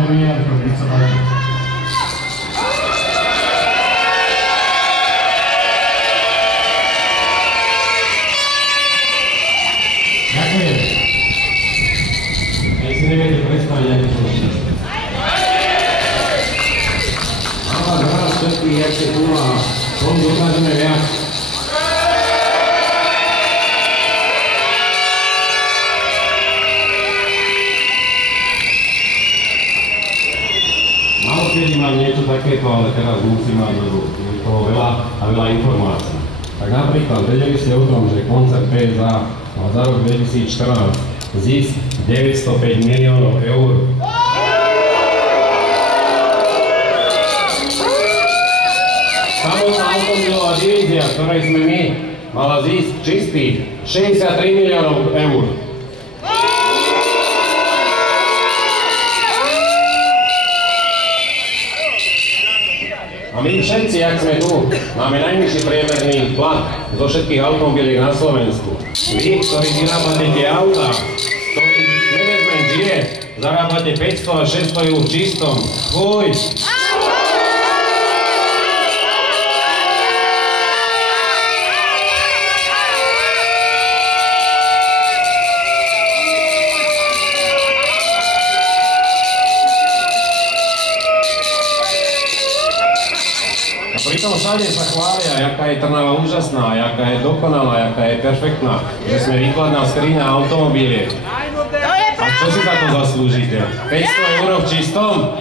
Vladimír, nech sa páči. Ďakujem. Keď si neviete predstaviť, aký som šťastný. Mám vás rád všetkých, jak ste tu a tomu dokážeme viac. Kedy mám niečo takéto, ale teraz musím mať toho veľa a veľa informácií. Tak napríklad, vedeli ste o tom, že koncert PSA má za rok 2014 zisk 905 miliónov eur. Samotná automobilová divízia, ktorej sme my, mala zisk čistý 63 miliónov eur. A my všetci, jak sme tu, máme najnižší priemerný plat zo všetkých automobiliek na Slovensku. Vy, ktorí vyrábate tie autá, ktorí management žije, zarábate 500 až 600 eur v čistom. Fuj! Pritom všade sa chvália, jaká je Trnava úžasná, jaká je dokonalá, jaká je perfektná, že sme výkladná skriňa automobiliek. A čo si za to zaslúžite? 500 eur v čistom?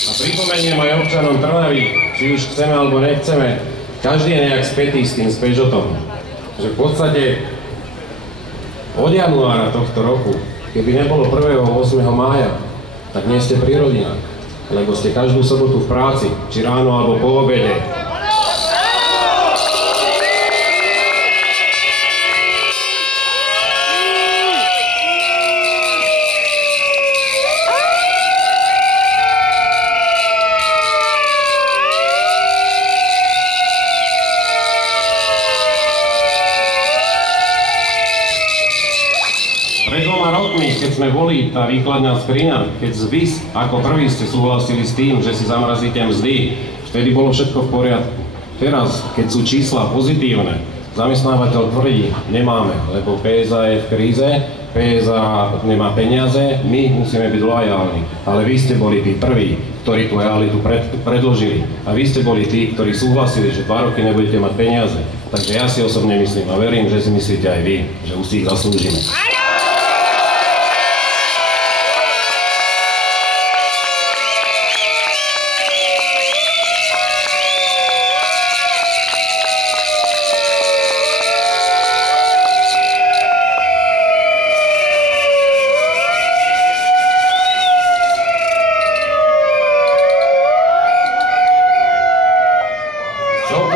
A pripomeniem aj občanom Trnavy, či už chceme alebo nechceme, každý je nejak spätý s tým s Peugeotom. Že v podstate od januára tohto roku, keby nebolo 1. 8. mája, tak nie ste pri rodinách, lebo ste každú sobotu v práci, či ráno alebo po obede. Keď sme boli tá výkladná skriňa, keď ZVIS ako prvý ste súhlasili s tým, že si zamrazíte mzdy, vtedy bolo všetko v poriadku. Teraz, keď sú čísla pozitívne, zamestnávateľ tvrdí, nemáme, lebo PSA je v kríze, PSA nemá peniaze, my musíme byť lojálni. Ale vy ste boli tí prví, ktorí tú realitu predložili. A vy ste boli tí, ktorí súhlasili, že 2 roky nebudete mať peniaze. Takže ja si osobne myslím a verím, že si myslíte aj vy, že už si ich zaslúžime.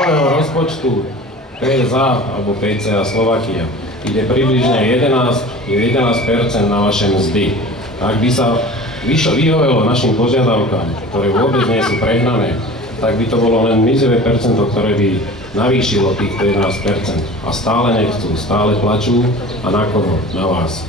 Rozpočtu PSA alebo PCA Slovakia ide približne 11% na vaše mzdy. Ak by sa vyhovelo našim požiadavkám, ktoré vôbec nie sú prehnané, tak by to bolo len mizivé percento, ktoré by navýšilo týchto 11%. A stále nechcú, stále plačú a na koho? Na vás.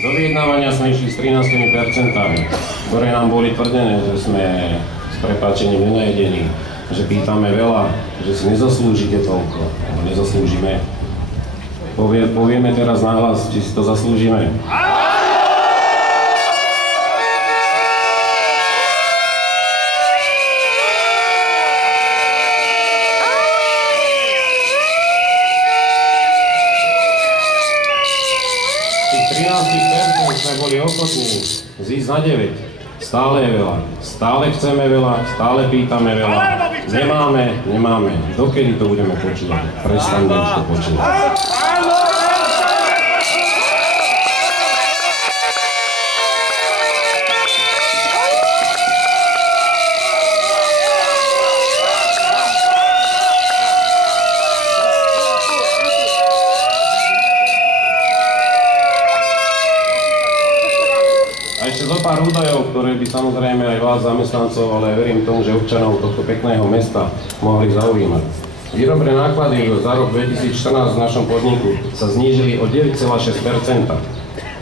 Do vyjednávania sme išli s 13%, ktoré nám boli tvrdené, že sme s prepáčením nenajedení, že pýtame veľa, že si nezaslúžite toľko, alebo nezaslúžime. Povieme teraz nahlas, či si to zaslúžime. Sme boli ochotní zísť na 9. Stále je veľa. Stále chceme veľa, stále pýtame veľa. Nemáme. Dokedy to budeme počúvať? Prestaňme už to počúvať. ktoré by samozrejme aj vás zamestnancov, ale verím tomu, že občanov tohto pekného mesta mohli zaujímať. Výrobné náklady za rok 2014 v našom podniku sa znížili o 9,6%.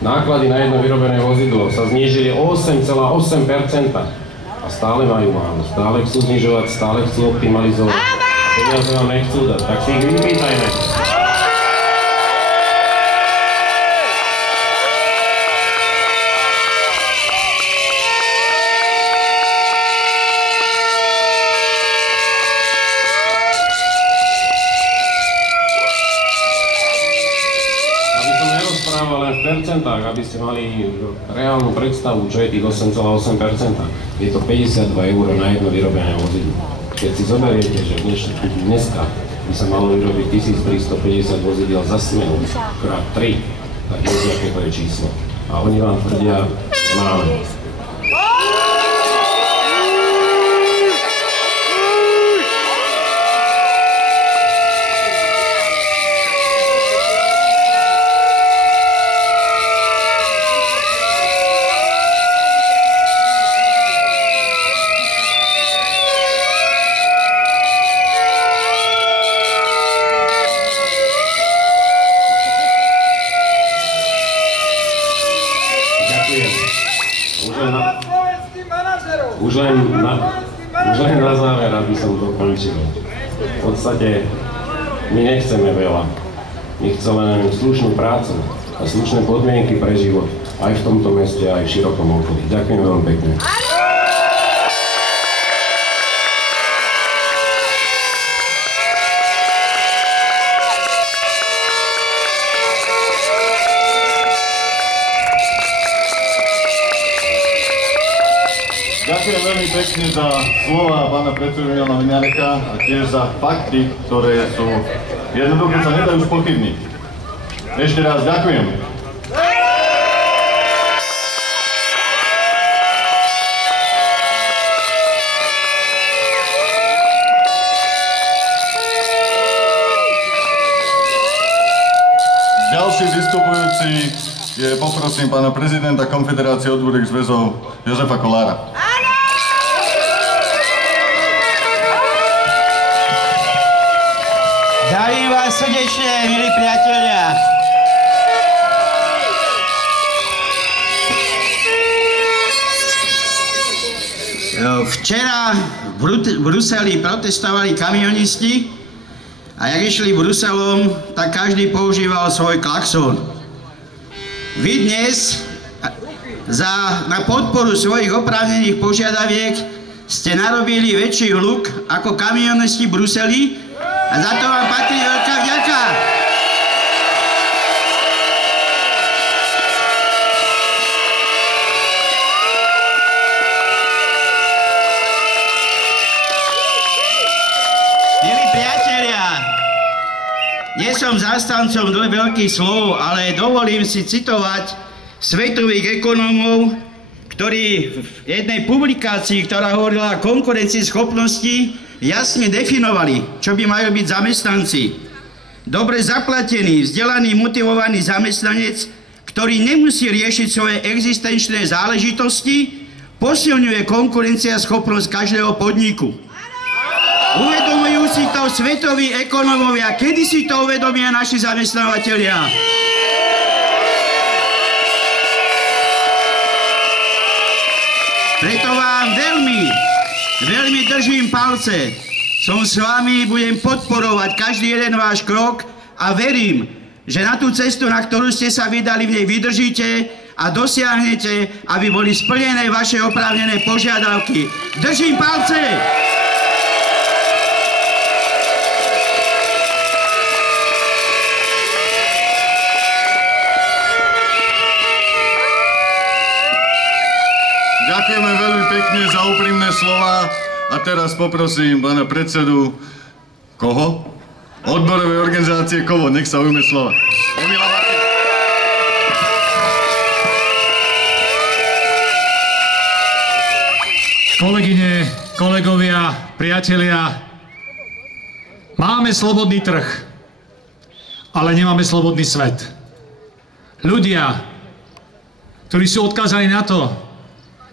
Náklady na jedno vyrobené vozidlo sa znížili o 8,8%. A stále majú málo, stále chcú znižovať, stále chcú optimalizovať. Peniaze vám nechcú dať, tak si ich vypýtajme. Aby ste mali reálnu predstavu, čo je tých 8,8%. Je to 52 € na jedno vyrobené vozidlo. Keď si zoberiete, že dneska by sa malo vyrobiť 1350 vozidiel za smenu krát 3, tak je aké to je číslo. A oni vám tvrdia, máme. Už len na záver, aby som dokončil. V podstate my nechceme veľa. My chceme len slušnú prácu a slušné podmienky pre život aj v tomto meste, aj v širokom okolí. Ďakujem veľmi pekne. Ďakujem veľmi pekne za slova pána predsedu Milana Viniareka a tiež za fakty, ktoré sú jednoducho sa nedajú spochybniť. Ešte raz ďakujem. Ďalší vystupujúci je, poprosím pána prezidenta Konfederácie odborových zväzov Jozefa Kolára. Zdravím vás srdečne, milí priatelia. Včera v Bruseli protestovali kamionisti a jak išli Bruselom, tak každý používal svoj klakson. Vy dnes na podporu svojich oprávnených požiadaviek ste narobili väčší hluk ako kamionisti v Bruseli, a za to vám patrí veľká vďaka. Milí priatelia, nie som zástancom veľkých slov, ale dovolím si citovať svetových ekonómov, ktorí v jednej publikácii, ktorá hovorila o konkurencieschopnosti, jasne definovali, čo by majú byť zamestnanci. Dobre zaplatený, vzdelaný, motivovaný zamestnanec, ktorý nemusí riešiť svoje existenčné záležitosti, posilňuje konkurencieschopnosť každého podniku. Uvedomujú si to svetoví ekonómovia, kedy si to uvedomia naši zamestnávateľia? Preto vám veľmi držím palce. Som s vami, budem podporovať každý jeden váš krok a verím, že na tú cestu, na ktorú ste sa vydali, v nej vydržíte a dosiahnete, aby boli splnené vaše oprávnené požiadavky. Držím palce! Ďakujeme veľmi pekne za úprimné slova a teraz poprosím pána predsedu koho? Odborovej organizácie KOVO, nech sa ujme slova. Kolegyne, kolegovia, priatelia, máme slobodný trh, ale nemáme slobodný svet. Ľudia, ktorí sú odkázaní na to,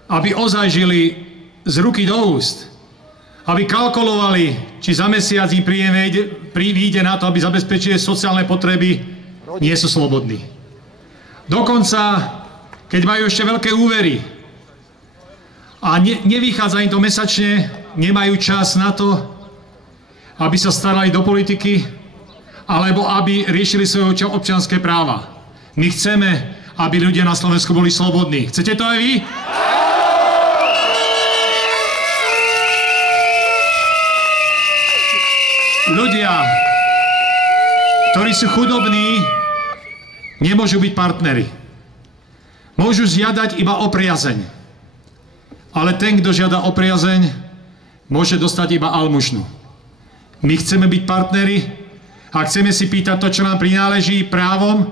aby ozaj žili z ruky do úst, aby kalkulovali, či za mesiac im vyjde na to, aby zabezpečili sociálne potreby, nie sú slobodní. Dokonca, keď majú ešte veľké úvery a nevychádza im to mesačne, nemajú čas na to, aby sa starali do politiky, alebo aby riešili svoje občianske práva. My chceme, aby ľudia na Slovensku boli slobodní. Chcete to aj vy? Ľudia, ktorí sú chudobní, nemôžu byť partneri. Môžu žiadať iba o priazeň. Ale ten, kto žiada o priazeň, môže dostať iba almužnu. My chceme byť partneri a chceme si pýtať to, čo nám prináleží právom.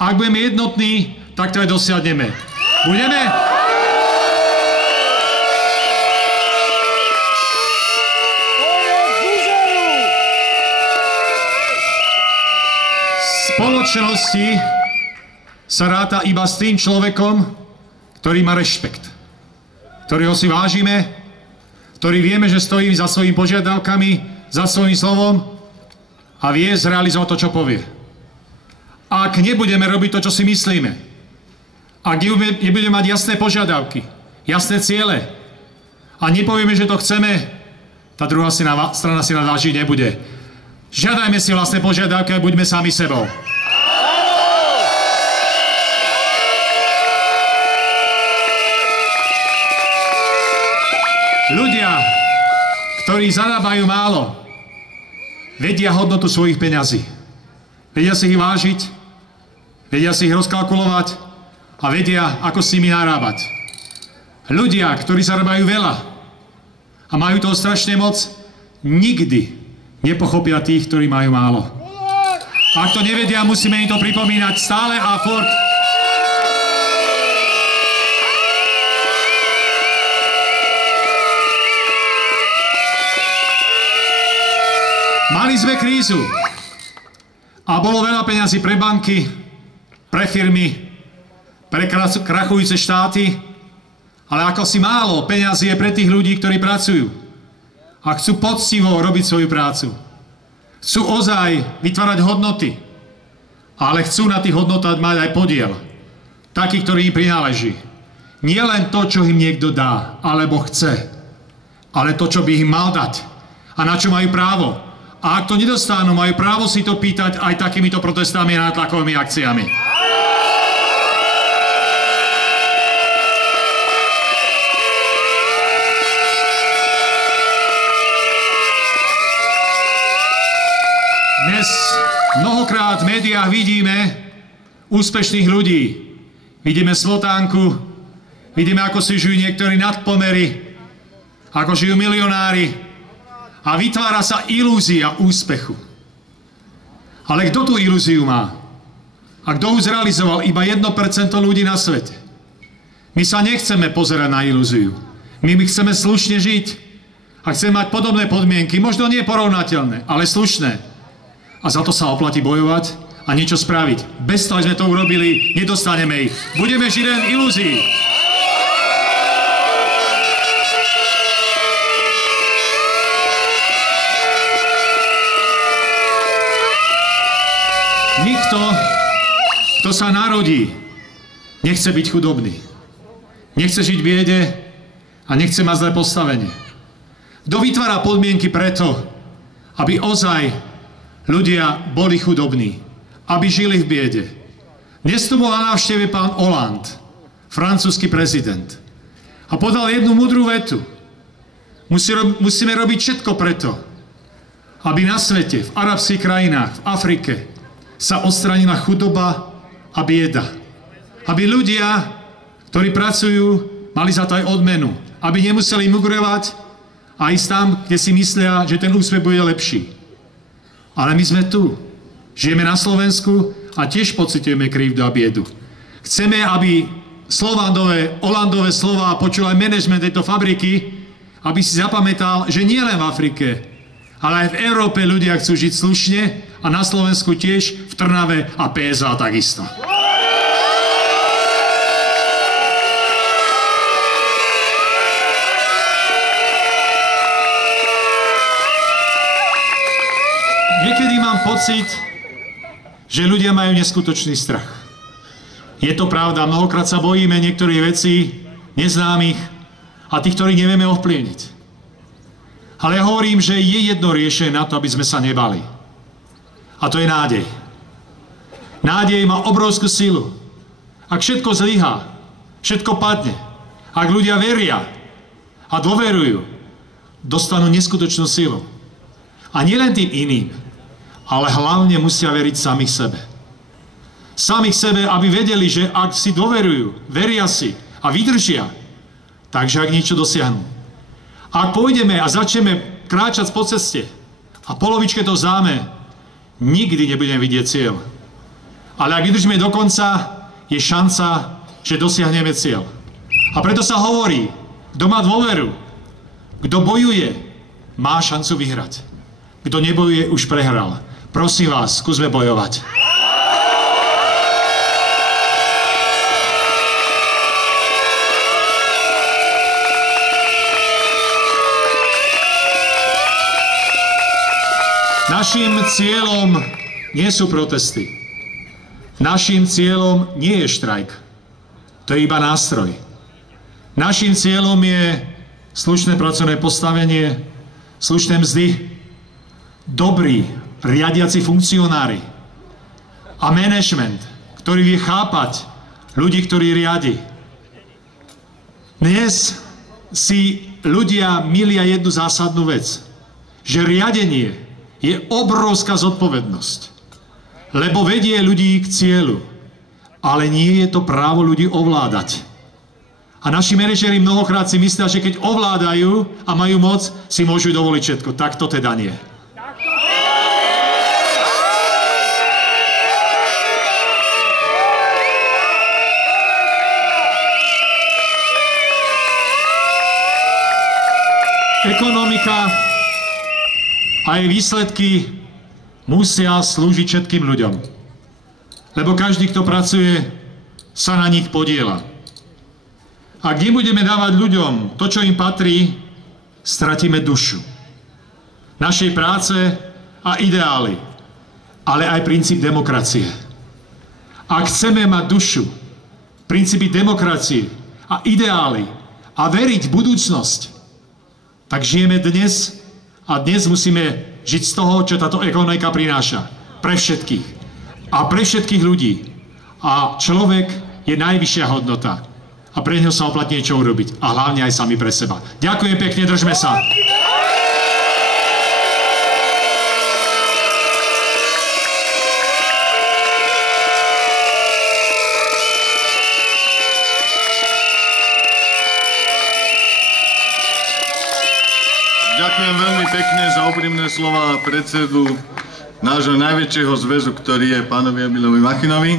Ak budeme jednotní, tak to aj dosiahneme. Budeme? V spoločnosti sa ráta iba s tým človekom, ktorý má rešpekt, ktorého si vážime, ktorý vieme, že stojí za svojimi požiadavkami, za svojím slovom a vie zrealizovať to, čo povie. Ak nebudeme robiť to, čo si myslíme, ak nebudeme mať jasné požiadavky, jasné ciele a nepovieme, že to chceme, tá druhá strana si nás vážiť nebude. Žiadajme si vlastné požiadavky a buďme sami sebou. Ľudia, ktorí zarábajú málo, vedia hodnotu svojich peňazí. Vedia si ich vážiť, vedia si ich rozkalkulovať a vedia, ako s nimi narábať. Ľudia, ktorí zarábajú veľa a majú toho strašne moc, nikdy nepochopia tých, ktorí majú málo. Ak to nevedia, musíme im to pripomínať stále a furt. Mali sme krízu a bolo veľa peňazí pre banky, pre firmy, pre krachujúce štáty, ale ako si málo peňazí je pre tých ľudí, ktorí pracujú a chcú poctivo robiť svoju prácu. Chcú ozaj vytvárať hodnoty, ale chcú na tých hodnotách mať aj podiel, taký, ktorý im prináleží. Nie len to, čo im niekto dá, alebo chce, ale to, čo by im mal dať a na čo majú právo. A ak to nedostanú, majú právo si to pýtať aj takýmito protestami a nátlakovými akciami. Dnes mnohokrát v médiách vidíme úspešných ľudí. Vidíme Slotánku, vidíme, ako si žijú niektorí nadpomery, ako žijú milionári. A vytvára sa ilúzia úspechu. Ale kto tú ilúziu má? A kto ju zrealizoval? Iba 1% ľudí na svete. My sa nechceme pozerať na ilúziu. My chceme slušne žiť. A chceme mať podobné podmienky, možno nie porovnateľné, ale slušné. A za to sa oplatí bojovať a niečo spraviť. Bez toho, že sme to urobili, nedostaneme ich. Budeme žiť len ilúzii. Nikto, kto sa narodí, nechce byť chudobný. Nechce žiť v biede a nechce mať zlé postavenie. Kto vytvára podmienky preto, aby ozaj ľudia boli chudobní, aby žili v biede. Dnes tu bol na návšteve pán Hollande, francúzsky prezident. A podal jednu múdru vetu. Musíme robiť všetko preto, aby na svete, v arabských krajinách, v Afrike, sa odstránila chudoba a bieda. Aby ľudia, ktorí pracujú, mali za to aj odmenu. Aby nemuseli migrovať a ísť tam, kde si myslia, že ten úspech bude lepší. Ale my sme tu. Žijeme na Slovensku a tiež pociťujeme krivdu a biedu. Chceme, aby Hollandové slova počul aj manažment tejto fabriky, aby si zapamätal, že nie len v Afrike, ale aj v Európe ľudia chcú žiť slušne a na Slovensku tiež, v Trnave a PSA takisto. Niekedy mám pocit, že ľudia majú neskutočný strach. Je to pravda, mnohokrát sa bojíme niektorých vecí neznámych a tých, ktorých nevieme ovplyvniť. Ale ja hovorím, že je jedno riešenie na to, aby sme sa nebali. A to je nádej. Nádej má obrovskú silu. Ak všetko zlyhá, všetko padne, ak ľudia veria a dôverujú, dostanú neskutočnú silu. A nielen tým iným, ale hlavne musia veriť samých sebe. Samých sebe, aby vedeli, že ak si dôverujú, veria si a vydržia, takže ak niečo dosiahnu. Ak pôjdeme a začneme kráčať po ceste a polovičke to záme, nikdy nebudeme vidieť cieľ. Ale ak vydržíme do konca, je šanca, že dosiahneme cieľ. A preto sa hovorí, kto má dôveru, kto bojuje, má šancu vyhrať. Kto nebojuje, už prehral. Prosím vás, skúsme bojovať. Naším cieľom nie sú protesty. Naším cieľom nie je štrajk. To je iba nástroj. Naším cieľom je slušné pracovné postavenie, slušné mzdy, dobrí riadiaci funkcionári a manažment, ktorý vie chápať ľudí, ktorí riadi. Dnes si ľudia milia jednu zásadnú vec, že riadenie je obrovská zodpovednosť, lebo vedie ľudí k cieľu, ale nie je to právo ľudí ovládať. A naši manažeri mnohokrát si myslia, že keď ovládajú a majú moc, si môžu dovoliť všetko. Tak to teda nie. Ekonomika a jej výsledky musia slúžiť všetkým ľuďom. Lebo každý, kto pracuje, sa na nich podieľa. Ak nebudeme dávať ľuďom to, čo im patrí, stratíme dušu našej práce a ideály, ale aj princíp demokracie. Ak chceme mať dušu, princípy demokracie a ideály a veriť v budúcnosť, tak žijeme dnes a dnes musíme žiť z toho, čo táto ekonomika prináša. Pre všetkých. A pre všetkých ľudí. A človek je najvyššia hodnota. A pre neho sa oplatí niečo urobiť. A hlavne aj sami pre seba. Ďakujem pekne, držme sa. Ďakujem veľmi pekne za úprimné slova predsedu nášho najväčšieho zväzu, ktorý je pánovi Emilovi Machinovi.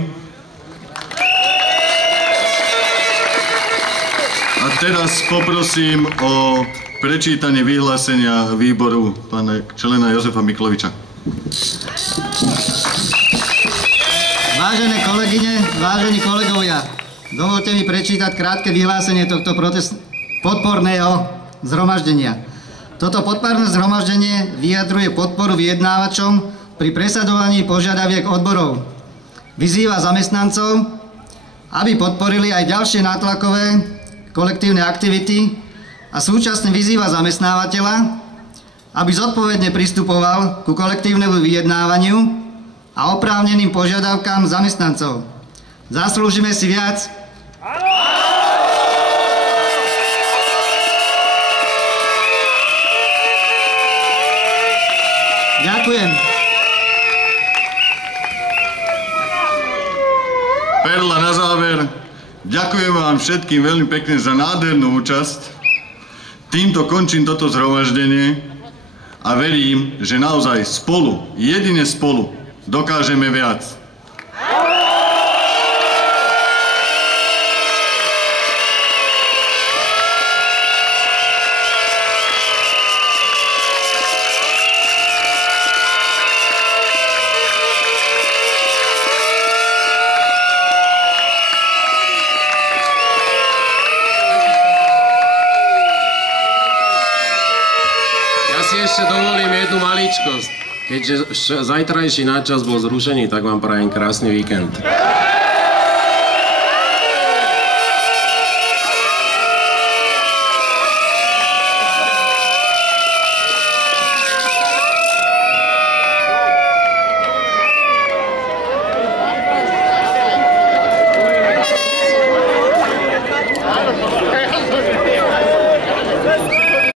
A teraz poprosím o prečítanie vyhlásenia výboru pána člena Jozefa Mikloviča. Vážené kolegyne, vážení kolegovia, dovolte mi prečítať krátke vyhlásenie tohto podporného zhromaždenia. Toto podporné zhromaždenie vyjadruje podporu vyjednávačom pri presadzovaní požiadaviek odborov. Vyzýva zamestnancov, aby podporili aj ďalšie nátlakové kolektívne aktivity a súčasne vyzýva zamestnávateľa, aby zodpovedne pristupoval ku kolektívnemu vyjednávaniu a oprávneným požiadavkám zamestnancov. Zaslúžime si viac. Ďakujem. Perla na záver. Ďakujem vám všetkým veľmi pekne za nádhernú účasť. Týmto končím toto zhromaždenie a verím, že naozaj spolu, jedine spolu, dokážeme viac. Ešte dovolím jednu maličkosť. Keďže zajtrajší náčas bol zrušený, tak vám prajem krásny víkend.